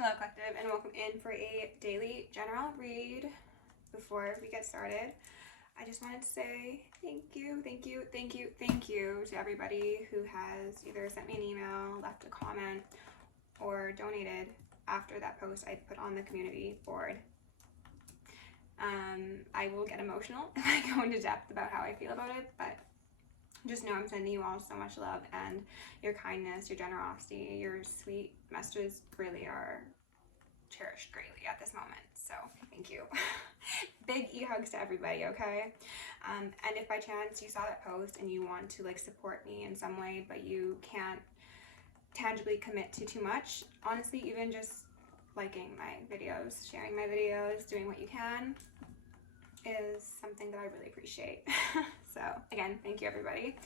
Hello Collective, and welcome in for a daily general read. Before we get started, I just wanted to say thank you to everybody who has either sent me an email, left a comment, or donated after that post I put on the community board. I will get emotional if I go into depth about how I feel about it, but just know I'm sending you all so much love, and your kindness, your generosity, your sweet messages really are cherished greatly at this moment. So thank you. Big hugs to everybody, okay? And if by chance you saw that post and you want to support me in some way, but you can't tangibly commit to too much, honestly, even just liking my videos, sharing my videos, doing what you can is something that I really appreciate. So again, thank you everybody.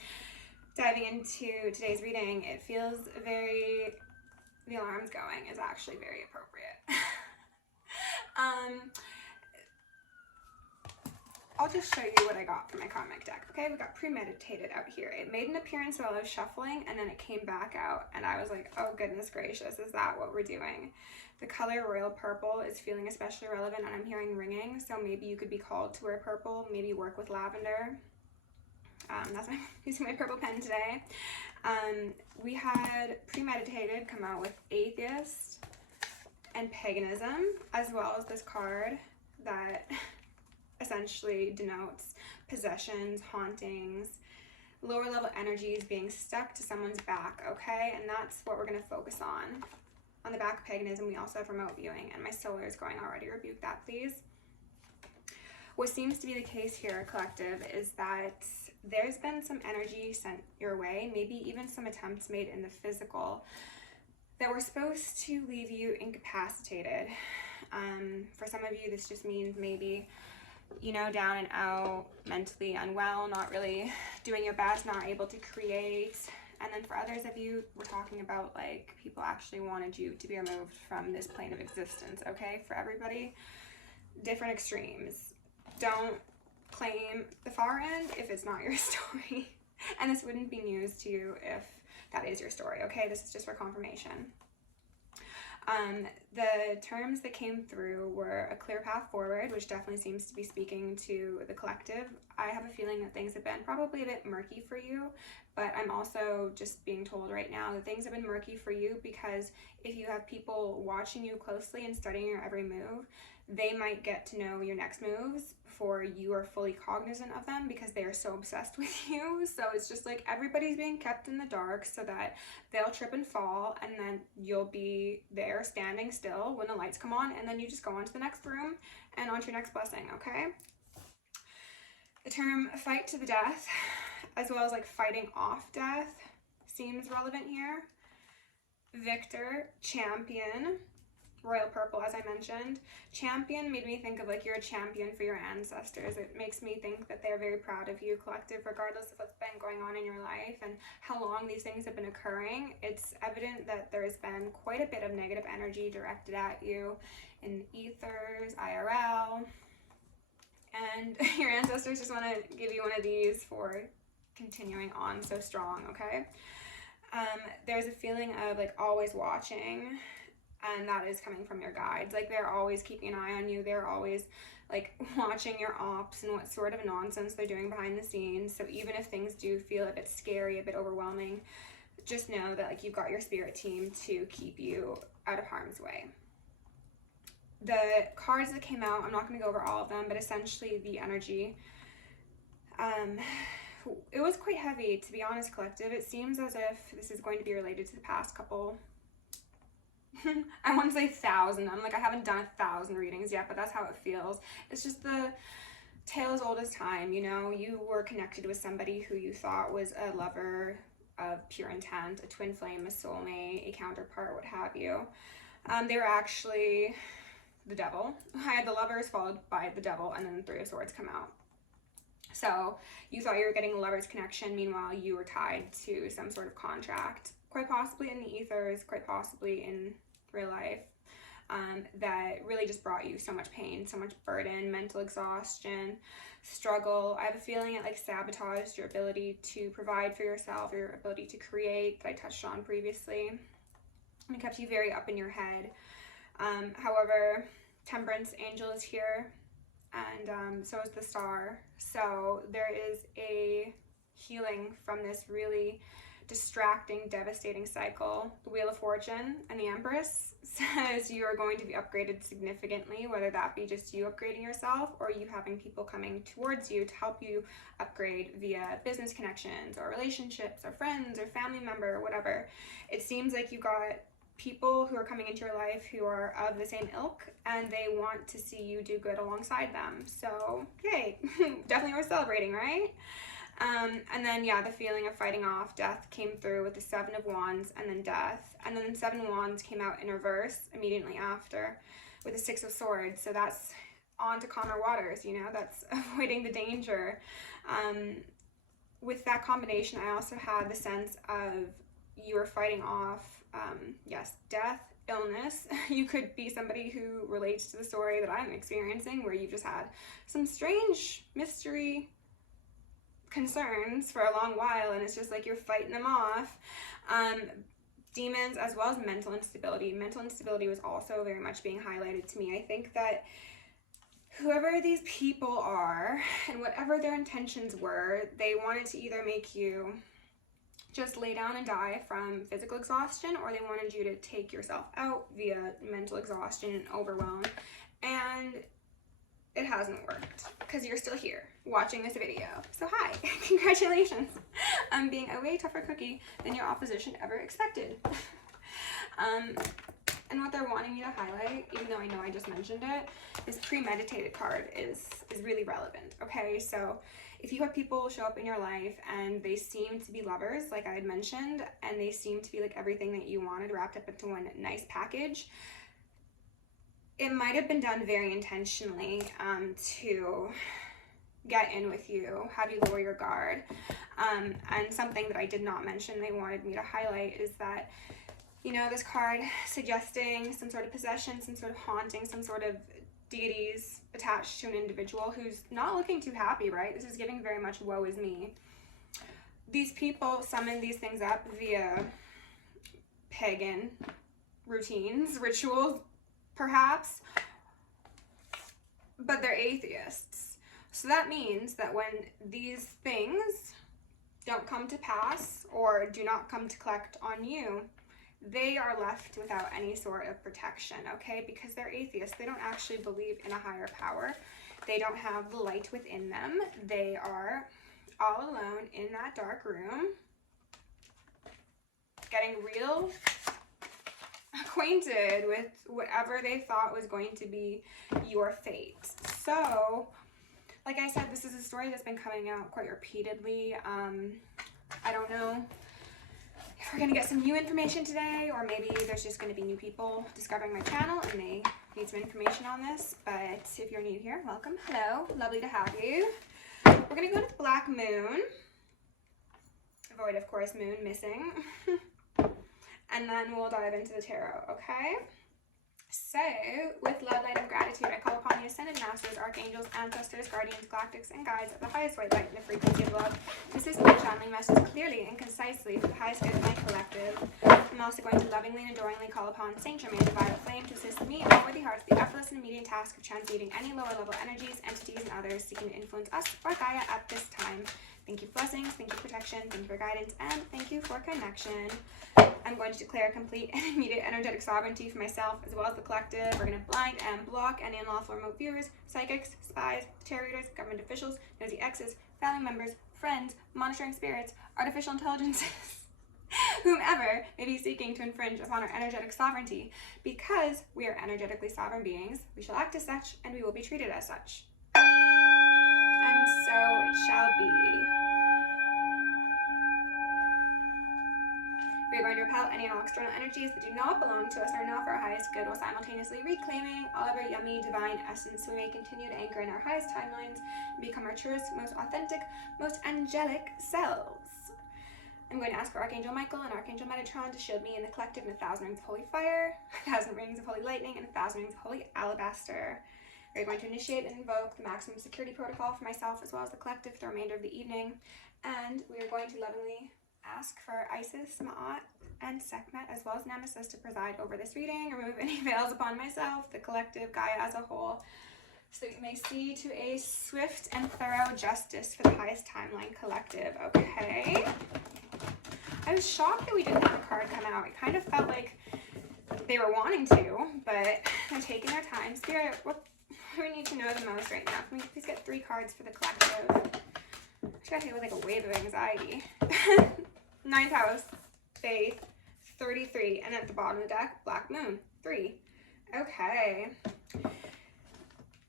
Diving into today's reading, it feels very, the alarms going is actually very appropriate. I'll just show you what I got from my comic deck. Okay, we got Premeditated out here. It made an appearance while I was shuffling, and then it came back out, and I was like, oh goodness gracious, is that what we're doing? The color royal purple is feeling especially relevant, and I'm hearing ringing, so maybe you could be called to wear purple, maybe work with lavender. That's why I'm using my purple pen today. We had Premeditated come out with Atheist and Paganism, as well as this card that essentially denotes possessions, hauntings, lower level energies being stuck to someone's back, okay? And that's what we're going to focus on. On the back of Paganism, we also have remote viewing, and my solar is going already. Rebuke that, please. What seems to be the case here, Collective, is that there's been some energy sent your way, maybe even some attempts made in the physical that were supposed to leave you incapacitated. For some of you, this just means maybe, down and out, mentally unwell, not really doing your best, not able to create. And then for others of you, we're talking about people actually wanted you to be removed from this plane of existence, okay? For everybody, different extremes. Don't claim the far end if it's not your story. And this wouldn't be news to you if that is your story, okay? This is just for confirmation. The terms that came through were a clear path forward, which definitely seems to be speaking to the collective. I have a feeling that things have been probably a bit murky for you, but I'm also just being told right now that things have been murky for you because if you have people watching you closely and studying your every move, they might get to know your next moves before you are fully cognizant of them because they are so obsessed with you. So it's just everybody's being kept in the dark so that they'll trip and fall, and then you'll be there standing still when the lights come on, and then you just go on to the next room and on to your next blessing, okay? The term fight to the death, as well as fighting off death, seems relevant here. Victor, champion, royal purple, as I mentioned. Champion made me think of you're a champion for your ancestors. It makes me think that they're very proud of you, collective, regardless of what's been going on in your life and how long these things have been occurring. It's evident that there's been quite a bit of negative energy directed at you in ethers, IRL, and your ancestors just want to give you one of these for continuing on so strong, okay? There's a feeling of always watching, and that is coming from your guides. They're always keeping an eye on you. They're always watching your ops and what sort of nonsense they're doing behind the scenes. So even if things do feel a bit scary, a bit overwhelming, just know that you've got your spirit team to keep you out of harm's way. The cards that came out, I'm not going to go over all of them, but essentially the energy, it was quite heavy, to be honest, collective. It seems as if this is going to be related to the past couple I want to say 1,000. I haven't done 1,000 readings yet, but that's how it feels. It's just the tale as old as time, you were connected with somebody who you thought was a lover of pure intent, a twin flame, a soulmate, a counterpart, what have you. They were actually the devil. I had the lovers followed by the devil, and then the Three of Swords come out. So you thought you were getting a lover's connection, meanwhile you were tied to some sort of contract, quite possibly in the ethers, quite possibly in real life, that really just brought you so much pain, so much burden, mental exhaustion, struggle. I have a feeling it sabotaged your ability to provide for yourself, your ability to create, that I touched on previously. And it kept you very up in your head. However, Temperance Angel is here, and so is the Star. So there is a healing from this really distracting, devastating cycle. The Wheel of Fortune and the Empress says you are going to be upgraded significantly, whether that be just you upgrading yourself or you having people coming towards you to help you upgrade via business connections or relationships or friends or family member or whatever. It seems like you got people who are coming into your life who are of the same ilk, and they want to see you do good alongside them. So yay, definitely worth celebrating, right? And then, yeah, the feeling of fighting off death came through with the Seven of Wands and then death. And then the Seven of Wands came out in reverse immediately after with the Six of Swords. So that's on to calmer waters, you know, that's avoiding the danger. With that combination, I also had the sense of you are fighting off, yes, death, illness. You could be somebody who relates to the story that I'm experiencing, where you've just had some strange mystery concerns for a long while, and it's just like you're fighting them off. Demons, as well as mental instability. Mental instability was also very much being highlighted to me. I think that whoever these people are and whatever their intentions were, they wanted to either make you just lay down and die from physical exhaustion, or they wanted you to take yourself out via mental exhaustion and overwhelm. And it hasn't worked, because you're still here watching this video. So hi, congratulations on being a way tougher cookie than your opposition ever expected. And what they're wanting you to highlight, even though I know I just mentioned it, this Premeditated card is really relevant, okay? So if you have people show up in your life and they seem to be lovers, like I had mentioned, and they seem to be like everything that you wanted wrapped up into one nice package, it might have been done very intentionally to get in with you, have you lower your guard. And something that I did not mention they wanted me to highlight is that, you know, this card suggesting some sort of possession, some sort of haunting, some sort of deities attached to an individual who's not looking too happy, right? This is giving very much woe is me. These people summon these things up via pagan routines, rituals, perhaps, but they're atheists. So that means that when these things don't come to pass or do not come to collect on you, they are left without any sort of protection, okay? Because they're atheists. They don't actually believe in a higher power. They don't have the light within them. They are all alone in that dark room, getting real acquainted with whatever they thought was going to be your fate. So, like I said, this is a story that's been coming out quite repeatedly. I don't know if we're gonna get some new information today, or maybe there's just gonna be new people discovering my channel and they need some information on this. But if you're new here, welcome. Hello, lovely to have you. We're gonna go to Black Moon. Avoid, of course, moon missing. And then we'll dive into the tarot, okay? So, with love, light, and gratitude, I call upon the Ascended Masters, Archangels, Ancestors, Guardians, Galactics, and Guides of the highest white light and the frequency of love to assist me in channeling messages clearly and concisely for the highest good of my collective. I'm also going to lovingly and adoringly call upon Saint Germain, the Violet Flame, to assist me and all worthy hearts the effortless and immediate task of transmuting any lower level energies, entities, and others seeking to influence us or Gaia at this time. Thank you for blessings, thank you for protection, thank you for guidance, and thank you for connection. I'm going to declare complete and immediate energetic sovereignty for myself as well as the collective. We're going to blind and block any unlawful remote viewers, psychics, spies, tarot readers, government officials, nosy exes, family members, friends, monitoring spirits, artificial intelligences, whomever may be seeking to infringe upon our energetic sovereignty. Because we are energetically sovereign beings, we shall act as such and we will be treated as such. And so it shall be. We are going to repel any and all external energies that do not belong to us or are not for our highest good, while simultaneously reclaiming all of our yummy divine essence, so we may continue to anchor in our highest timelines and become our truest, most authentic, most angelic selves. I'm going to ask for Archangel Michael and Archangel Metatron to shield me and the collective in 1,000 rings of holy fire, 1,000 rings of holy lightning, and 1,000 rings of holy alabaster. We're going to initiate and invoke the maximum security protocol for myself as well as the collective for the remainder of the evening, and we are going to lovingly Ask for Isis, Ma'at, and Sekhmet, as well as Nemesis, to preside over this reading. Remove any veils upon myself, the collective, Gaia as a whole, so that you may see to a swift and thorough justice for the highest timeline collective. Okay. I was shocked that we didn't have a card come out. It kind of felt like they were wanting to, but they're taking their time. Spirit, what do we need to know the most right now? Can we please get 3 cards for the collective? I just got hit with like a wave of anxiety. 9th house, faith, 33, and at the bottom of the deck, black moon, 3. Okay.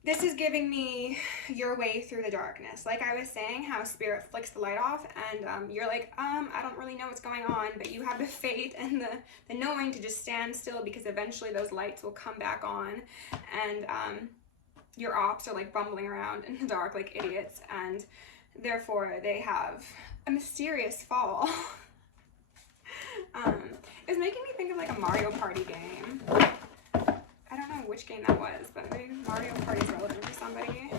This is giving me your way through the darkness. Like I was saying, how spirit flicks the light off, and you're like, I don't really know what's going on, but you have the faith and the knowing to just stand still, because eventually those lights will come back on, and your ops are like bumbling around in the dark like idiots, and therefore they have a mysterious fall. It was making me think of like a Mario Party game. I don't know which game that was, but maybe Mario Party is relevant for somebody.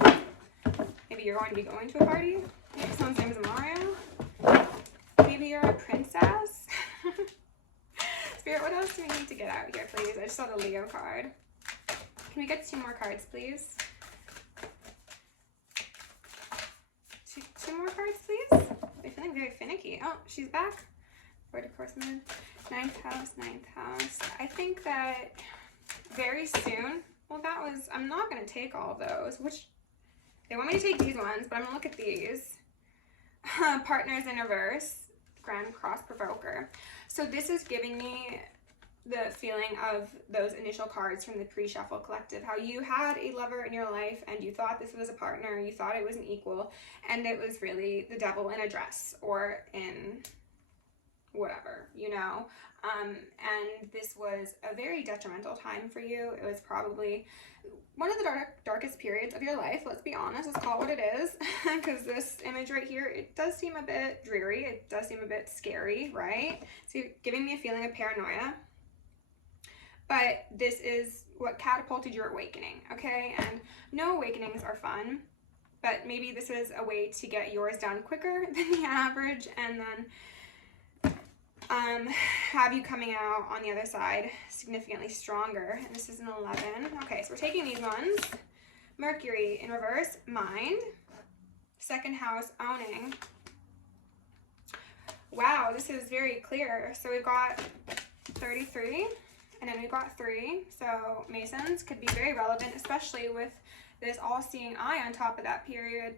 Maybe you're going to be going to a party. Maybe someone's name is Mario. Maybe you're a princess. Spirit, what else do we need to get out here, please? I just saw the Leo card. Can we get 2 more cards, please? Two more cards, please? They're feeling very finicky. Oh, she's back. Forward to course mode. 9th house, 9th house. I think that very soon, well, that was, I'm not going to take all of those, which they want me to take these ones, but I'm going to look at these. Partners in reverse, Grand Cross Provoker. So this is giving me the feeling of those initial cards from the pre-shuffle collective, how you had a lover in your life and you thought this was a partner, you thought it was an equal, and it was really the devil in a dress or in whatever, you know. And this was a very detrimental time for you. It was probably one of the darkest periods of your life. Let's be honest, let's call it what it is, because this image right here, it does seem a bit dreary. It does seem a bit scary, right? So you're giving me a feeling of paranoia. But this is what catapulted your awakening, okay? And no awakenings are fun, but maybe this is a way to get yours done quicker than the average, and then have you coming out on the other side significantly stronger. And this is an 11. Okay, so we're taking these ones. Mercury in reverse, mind. 2nd house, owning. Wow, this is very clear. So we've got 33, and then we've got 3. So Masons could be very relevant, especially with this all-seeing eye on top of that pyramid.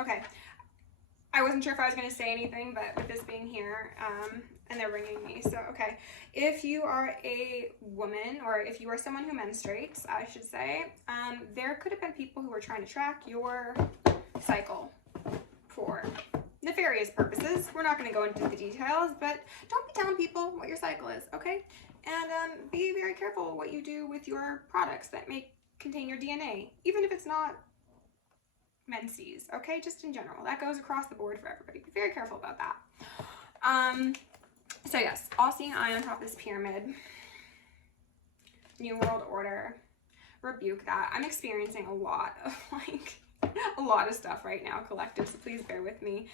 Okay. I wasn't sure if I was going to say anything, but with this being here, and they're ringing me, so okay. If you are a woman, or if you are someone who menstruates, I should say, there could have been people who were trying to track your cycle for nefarious purposes. We're not going to go into the details, but don't be telling people what your cycle is, okay? And be very careful what you do with your products that may contain your DNA, even if it's not menses, okay? Just in general. That goes across the board for everybody. Be very careful about that. So yes, all-seeing eye on top of this pyramid. New World Order. Rebuke that. I'm experiencing a lot of, like, a lot of stuff right now, collective, so please bear with me.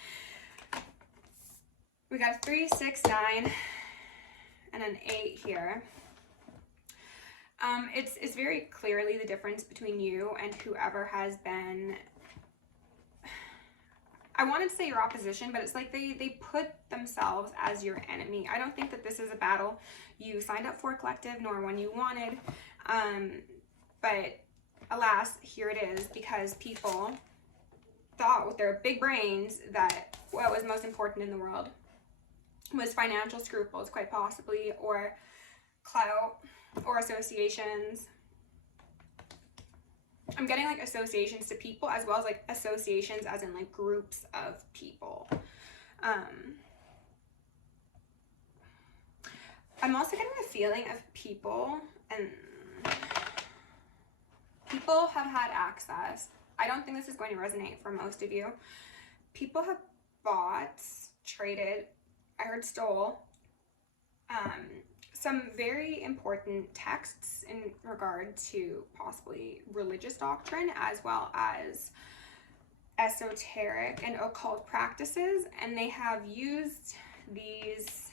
We got 3, 6, 9, and an 8 here. It's very clearly the difference between you and whoever has been, I wanted to say your opposition, but it's like they put themselves as your enemy. I don't think that this is a battle you signed up for, collective, nor one you wanted. But alas, here it is, because people thought with their big brains that what was most important in the world was financial scruples, quite possibly, or clout, or associations. I'm getting like associations to people, as well as like associations as in like groups of people. I'm also getting the feeling of people, and people have had access. I don't think this is going to resonate for most of you. People have bought, traded, I heard stole, some very important texts in regard to possibly religious doctrine as well as esoteric and occult practices, and they have used these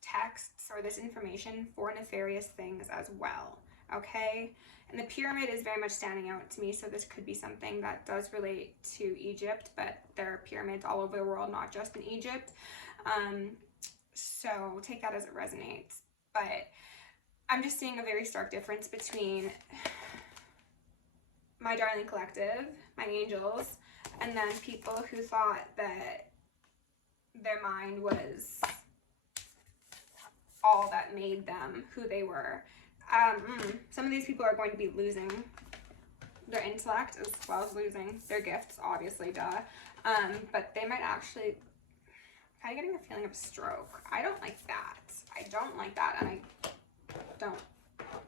texts or this information for nefarious things as well, okay? And the pyramid is very much standing out to me, so this could be something that does relate to Egypt, but there are pyramids all over the world, not just in Egypt. So take that as it resonates. But I'm just seeing a very stark difference between my darling collective, my angels, and then people who thought that their mind was all that made them who they were. Some of these people are going to be losing their intellect as well as losing their gifts, obviously, duh. But they might actually, kind of getting a feeling of stroke. I don't like that. I don't like that, and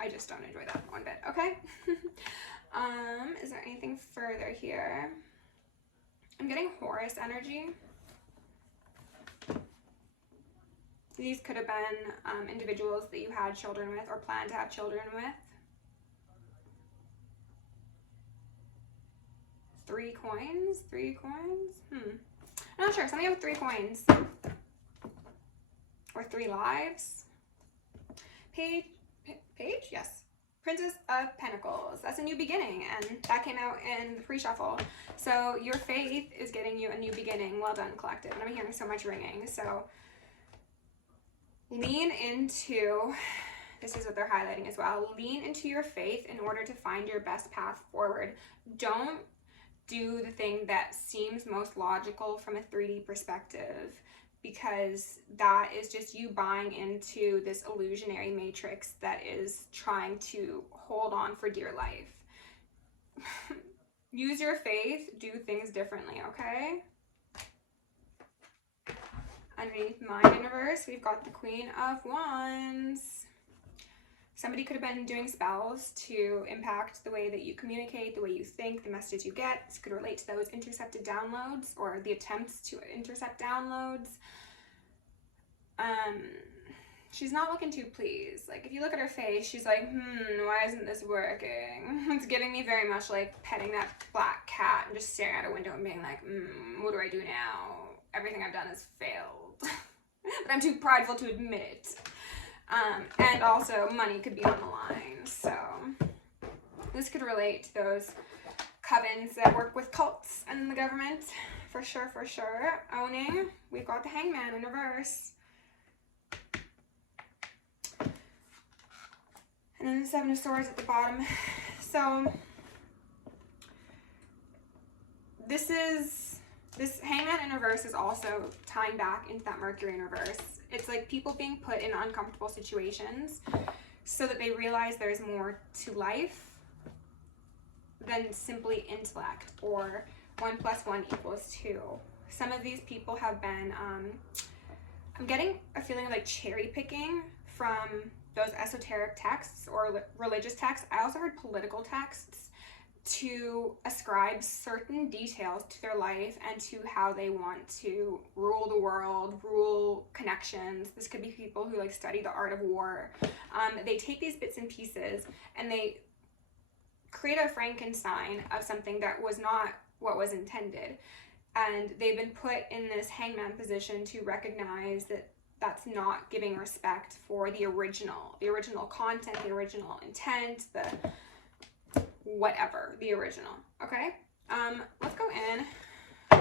I just don't enjoy that one bit, okay? Is there anything further here? I'm getting Horus energy. These could have been individuals that you had children with or plan to have children with. 3 coins? 3 coins? I'm not sure. Something with 3 coins. Or 3 lives. Page? Yes. Princess of Pentacles. That's a new beginning, and that came out in the pre-shuffle. So your faith is getting you a new beginning. Well done, collective. And I'm hearing so much ringing. So lean into, this is what they're highlighting as well, lean into your faith in order to find your best path forward. Don't do the thing that seems most logical from a 3D perspective, because that is just you buying into this illusionary matrix that is trying to hold on for dear life. Use your faith, do things differently, okay? Underneath Mind Universe, we've got the Queen of Wands. Somebody could have been doing spells to impact the way that you communicate, the way you think, the messages you get. This could relate to those intercepted downloads or the attempts to intercept downloads. She's not looking too pleased. Like, if you look at her face, she's like, why isn't this working? It's giving me very much like petting that black cat and just staring out a window and being like, what do I do now? Everything I've done has failed. But I'm too prideful to admit it. And also money could be on the line. So this could relate to those covens that work with cults and the government. For sure, for sure. Owning, we've got the Hangman in reverse. And then the Seven of Swords at the bottom. So this Hangman in reverse is also tying back into that Mercury in reverse. It's like people being put in uncomfortable situations so that they realize there's more to life than simply intellect, or 1 + 1 = 2. Some of these people have been, I'm getting a feeling of like cherry picking from those esoteric texts or religious texts. I also heard political texts to ascribe certain details to their life and to how they want to rule the world, rule connections. This could be people who like study the art of war. They take these bits and pieces and they create a Frankenstein of something that was not what was intended. And they've been put in this hangman position to recognize that that's not giving respect for the original content, the original intent, the whatever, the original, okay? Let's go in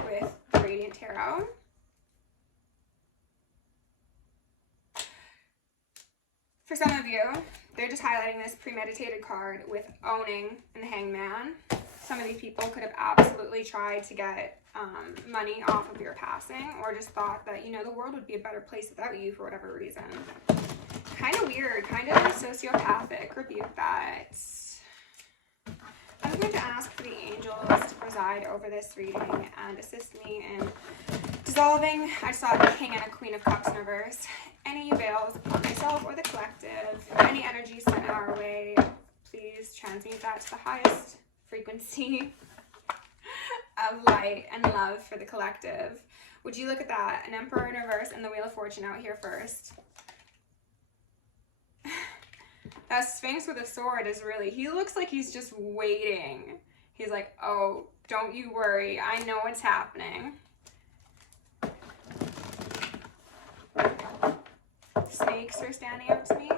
with the Radiant Tarot. For some of you, they're just highlighting this premeditated card with owning and the Hangman. Some of these people could have absolutely tried to get money off of your passing, or just thought that, you know, the world would be a better place without you for whatever reason. Kind of weird, kind of sociopathic. Rebuke that. I'm going to ask for the angels to preside over this reading and assist me in dissolving. I saw the King and a Queen of Cups in reverse. Any veils upon myself or the collective, any energy sent our way, please transmute that to the highest frequency of light and love for the collective. Would you look at that? An Emperor in reverse and the Wheel of Fortune out here first. That Sphinx with a sword is really, he looks like he's just waiting. He's like, oh, don't you worry. I know what's happening. Snakes are standing out to me.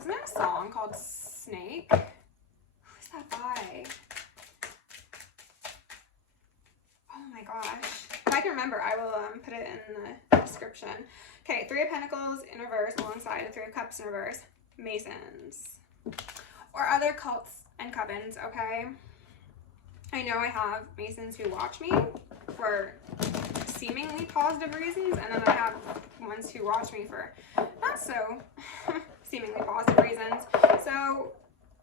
Isn't there a song called Snake? Who's that by? Oh my gosh. If I can remember, I will put it in the description. Okay, Three of Pentacles in reverse alongside the Three of Cups in reverse. Masons. Or other cults and covens, okay? I know I have Masons who watch me for seemingly positive reasons, and then I have ones who watch me for not so seemingly positive reasons. So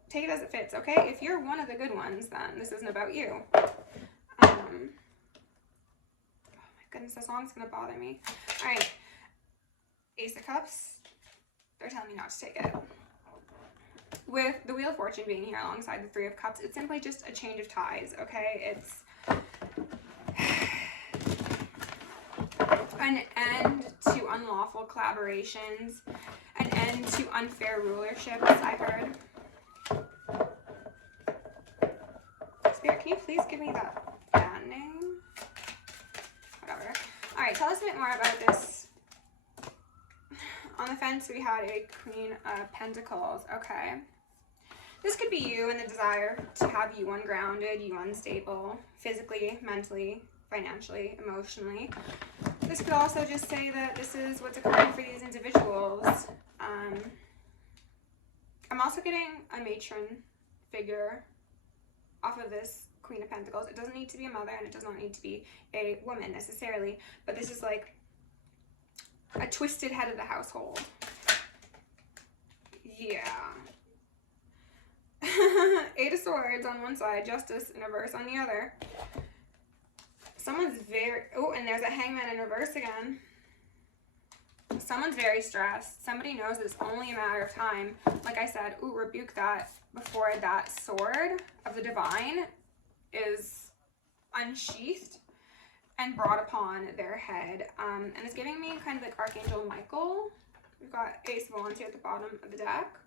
take it as it fits, okay? If you're one of the good ones, then this isn't about you. Oh my goodness, the song's gonna bother me. All right, Ace of Cups. They're telling me not to take it. With the Wheel of Fortune being here alongside the Three of Cups, it's simply just a change of ties, okay? It's an end to unlawful collaborations, an end to unfair rulerships, I've heard. Spirit, can you please give me that band name? Whatever. All right, tell us a bit more about this. On the fence, we had a Queen of Pentacles, okay? This could be you and the desire to have you ungrounded, you unstable, physically, mentally, financially, emotionally. This could also just say that this is what's occurring for these individuals. I'm also getting a matron figure off of this Queen of Pentacles. It doesn't need to be a mother, and it does not need to be a woman necessarily, but this is like a twisted head of the household. Yeah. Eight of Swords on one side, Justice in reverse on the other. Someone's very, oh, and there's a Hangman in reverse again. Someone's very stressed. Somebody knows it's only a matter of time. Like I said, ooh, rebuke that before that sword of the divine is unsheathed and brought upon their head. And it's giving me kind of like Archangel Michael. We've got Ace of Wands here at the bottom of the deck.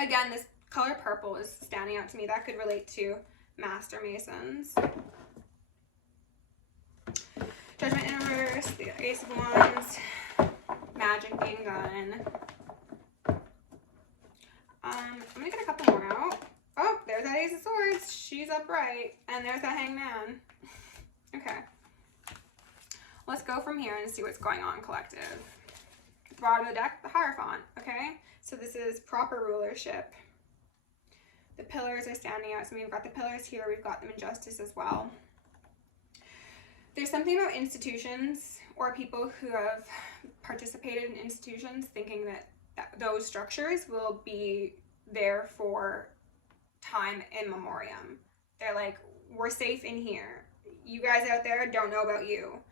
Again, this color purple is standing out to me. That could relate to Master Masons. Judgment in reverse, the Ace of Wands, magic being done. I'm gonna get a couple more out. Oh, there's that Ace of Swords. She's upright. And there's that Hangman. Okay. Let's go from here and see what's going on, collective. At the bottom of the deck, the Hierophant, okay? So this is proper rulership. The pillars are standing out. So we've got the pillars here. We've got them in Justice as well. There's something about institutions or people who have participated in institutions thinking that those structures will be there for time in memoriam. They're like, we're safe in here. You guys out there don't know about you.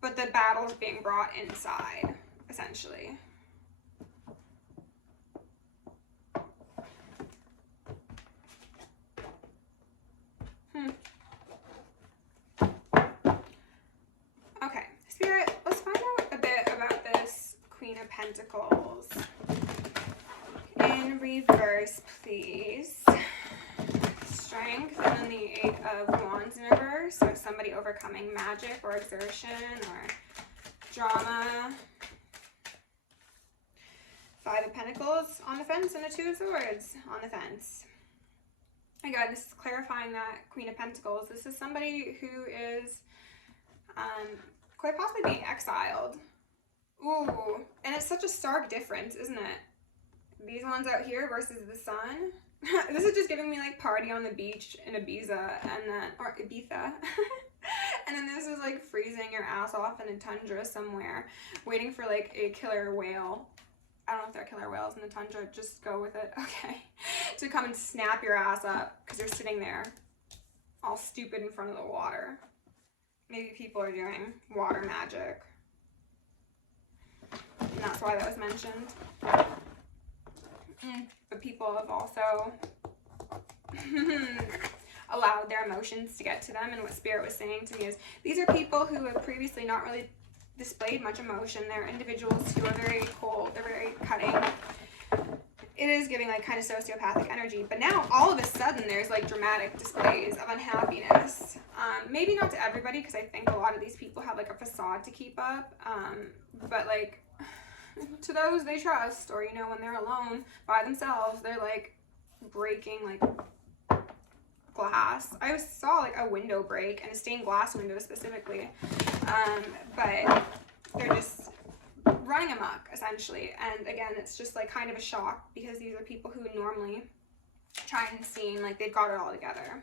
But the battle's being brought inside, essentially. Okay, Spirit, let's find out a bit about this Queen of Pentacles. In reverse, please. Strength, and then the Eight of Wands in reverse. So somebody overcoming magic or exertion or drama. Five of Pentacles on the fence and a Two of Swords on the fence. Again, this is clarifying that Queen of Pentacles. This is somebody who is quite possibly being exiled. Ooh, and it's such a stark difference, isn't it? These ones out here versus the sun. This is just giving me like party on the beach in Ibiza, and then, or Ibiza. And then this is like freezing your ass off in a tundra somewhere, waiting for like a killer whale. I don't know if there are killer whales in the tundra, just go with it, okay? To come and snap your ass up because you're sitting there all stupid in front of the water. Maybe people are doing water magic. And that's why that was mentioned. But people have also allowed their emotions to get to them. And what Spirit was saying to me is, these are people who have previously not really displayed much emotion. They're individuals who are very cold, they're very cutting. It is giving like kind of sociopathic energy, but now all of a sudden there's like dramatic displays of unhappiness. Maybe not to everybody, because I think a lot of these people have like a facade to keep up, but like to those they trust, or, you know, when they're alone by themselves, they're like breaking like glass. I saw like a window break, and a stained glass window specifically, but they're just running amok essentially. And again, it's just like kind of a shock, because these are people who normally try and seem like they've got it all together.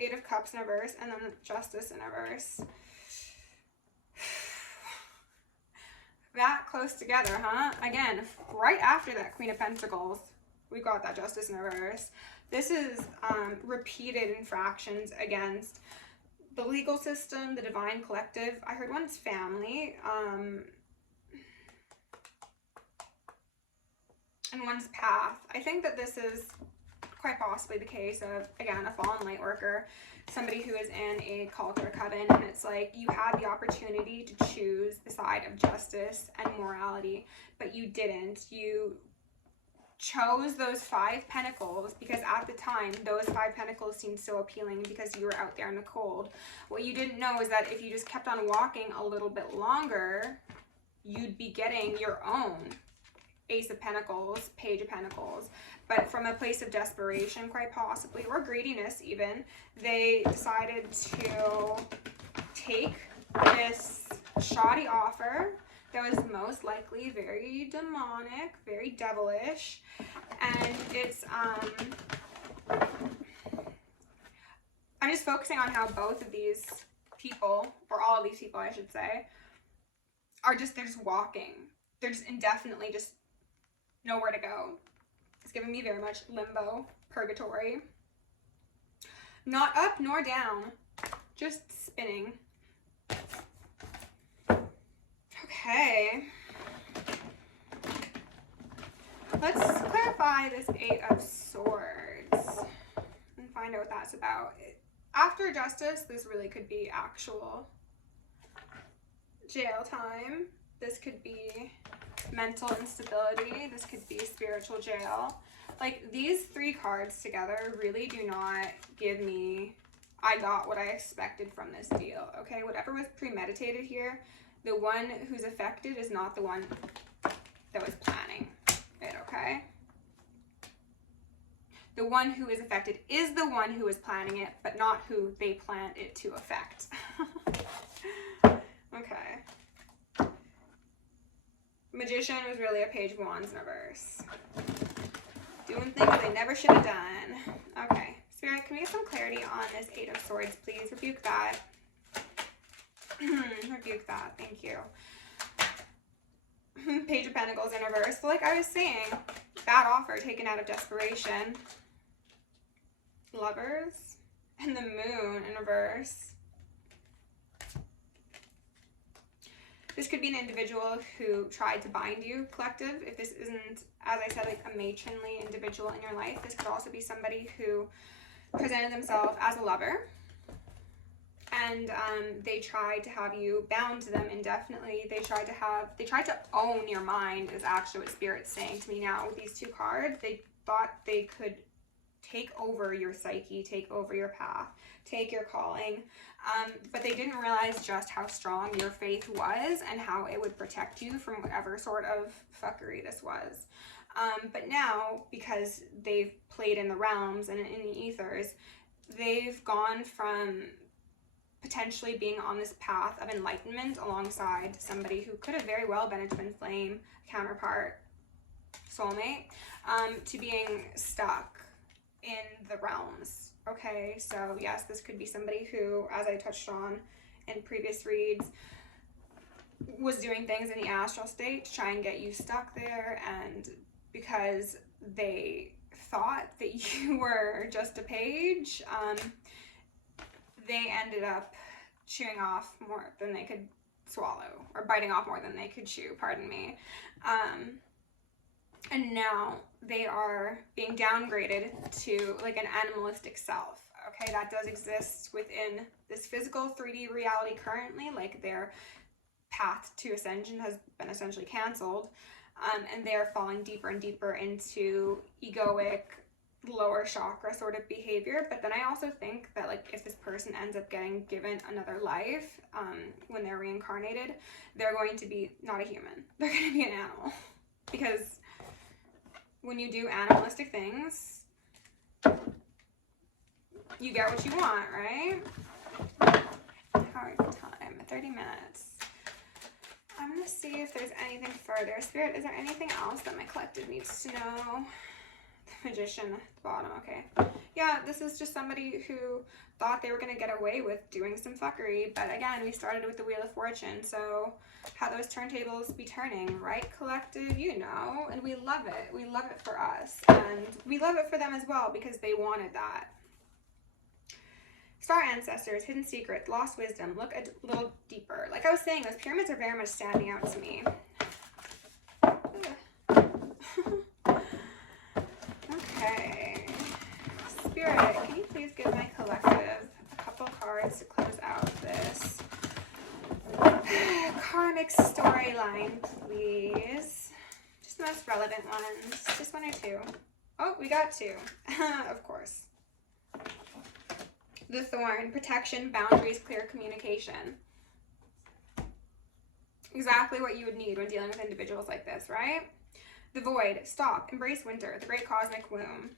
8 of Cups in reverse, and then the Justice in reverse. That close together, huh? Again, right after that Queen of Pentacles, we've got that Justice in reverse. This is repeated infractions against the legal system, the divine collective. I heard one's family, and one's path. I think that this is quite possibly the case of, again, a fallen light worker, somebody who is in a cult or a coven, and it's like you had the opportunity to choose the side of justice and morality, but you didn't. You chose those 5 pentacles because at the time those 5 pentacles seemed so appealing because you were out there in the cold. What you didn't know is that if you just kept on walking a little bit longer, you'd be getting your own Ace of Pentacles, Page of Pentacles. But from a place of desperation, quite possibly, or greediness even, they decided to take this shoddy offer that was most likely very demonic, very devilish, and it's, I'm just focusing on how both of these people, or all of these people I should say, are just, they're just walking. They're just indefinitely just nowhere to go. It's giving me very much limbo, purgatory. Not up nor down, just spinning. Okay. Let's clarify this 8 of Swords and find out what that's about. After Justice, this really could be actual jail time. This could be mental instability. This could be spiritual jail. Like, these 3 cards together really do not give me, I got what I expected from this deal, okay? Whatever was premeditated here, the one who's affected is not the one that was planning it, okay? The one who is affected is the one who is planning it, but not who they planned it to affect. Okay. Magician was really a Page of Wands in reverse. Doing things they never should have done. Okay. Spirit, can we get some clarity on this 8 of Swords, please? Rebuke that. Rebuke that. Thank you. Page of Pentacles in reverse. So like I was saying, bad offer taken out of desperation. Lovers. And the Moon in reverse. This could be an individual who tried to bind you, collective. If this isn't, as I said, like a matronly individual in your life, this could also be somebody who presented themselves as a lover. And they tried to have you bound to them indefinitely. They tried to own your mind, is actually what Spirit's saying to me now with these 2 cards. They thought they could take over your psyche, take over your path, take your calling. But they didn't realize just how strong your faith was and how it would protect you from whatever sort of fuckery this was. But now, because they've played in the realms and in the ethers, they've gone from potentially being on this path of enlightenment alongside somebody who could have very well been a twin flame, counterpart, soulmate, to being stuck in the realms. Okay, so yes, this could be somebody who, as I touched on in previous reads, was doing things in the astral state to try and get you stuck there, and because they thought that you were just a page, they ended up chewing off more than they could swallow, or biting off more than they could chew, pardon me. And now they are being downgraded to like an animalistic self. Okay, that does exist within this physical 3D reality currently. Like their path to ascension has been essentially canceled, and they're falling deeper and deeper into egoic, lower chakra sort of behavior. But then I also think that like if this person ends up getting given another life, when they're reincarnated, they're going to be not a human. They're going to be an animal. Because when you do animalistic things, you get what you want, right? How are we time? 30 minutes. I'm going to see if there's anything further. Spirit, is there anything else that my collective needs to know? The Magician at the bottom, okay. Yeah, this is just somebody who thought they were going to get away with doing some fuckery. But again, we started with the Wheel of Fortune. So how those turntables be turning, right, collective? You know, and we love it. We love it for us. And we love it for them as well because they wanted that. Star ancestors, hidden secret, lost wisdom. Look a little deeper. Like I was saying, those pyramids are very much standing out to me. Okay. Spirit, can you please give my collective a couple cards to close out this karmic storyline, please? Just the most relevant ones. Just one or two. Oh, we got two. Of course. The Thorn, protection, boundaries, clear communication. Exactly what you would need when dealing with individuals like this, right? The Void, stop, embrace winter, the great cosmic womb.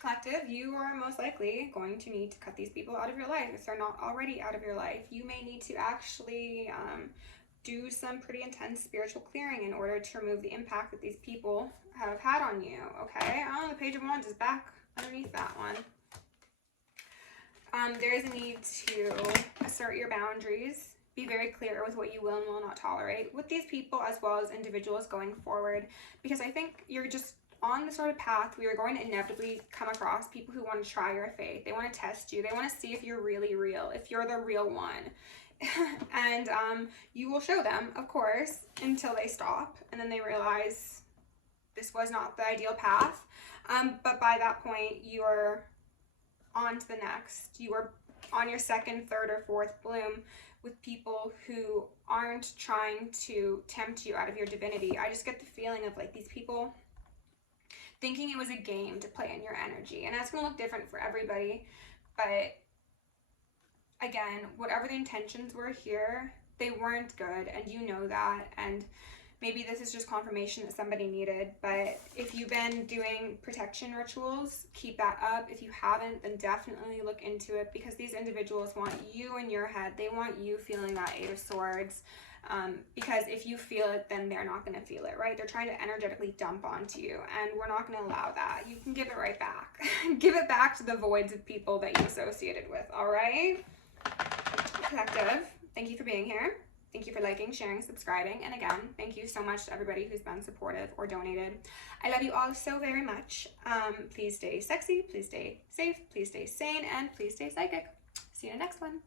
Collective, you are most likely going to need to cut these people out of your life if they're not already out of your life. You may need to actually do some pretty intense spiritual clearing in order to remove the impact that these people have had on you, okay? Oh, the Page of Wands is back underneath that one. There is a need to assert your boundaries. Be very clear with what you will and will not tolerate with these people as well as individuals going forward. Because I think you're just on the sort of path we are going to inevitably come across people who want to try your faith. They want to test you. They want to see if you're really real, if you're the real one. And you will show them, of course, until they stop. And then they realize this was not the ideal path. But by that point, you're on to the next. You are on your second, third, or fourth bloom with people who aren't trying to tempt you out of your divinity. I just get the feeling of like these people thinking it was a game to play in your energy. And that's going to look different for everybody. But again, whatever the intentions were here, they weren't good. And you know that. And maybe this is just confirmation that somebody needed, but if you've been doing protection rituals, keep that up. If you haven't, then definitely look into it because these individuals want you in your head. They want you feeling that Eight of Swords because if you feel it, then they're not going to feel it, right? They're trying to energetically dump onto you, and we're not going to allow that. You can give it right back. Give it back to the voids of people that you associated with, all right? Collective, thank you for being here. Thank you for liking, sharing, subscribing. And again, thank you so much to everybody who's been supportive or donated. I love you all so very much. Please stay sexy, please stay safe, please stay sane, and please stay psychic. See you in the next one.